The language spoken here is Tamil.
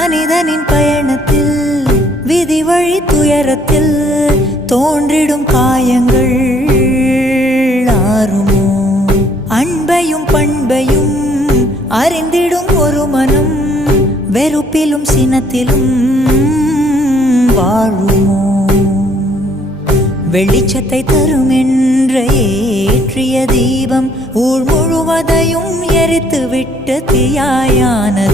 மனிதனின் பயணத்தில் விதி வழி துயரத்தில் தோன்றிடும் காயங்கள் ஆறுமோ? அன்பையும் பண்பையும் அறிந்திடும் ஒரு மனம் வெறுப்பிலும் சினத்திலும் வாழுமோ? வெளிச்சத்தை தரும் என்ற ஏற்றிய தீபம் ஊர் முழுவதையும் எரித்து விட்டு தீயாயானது.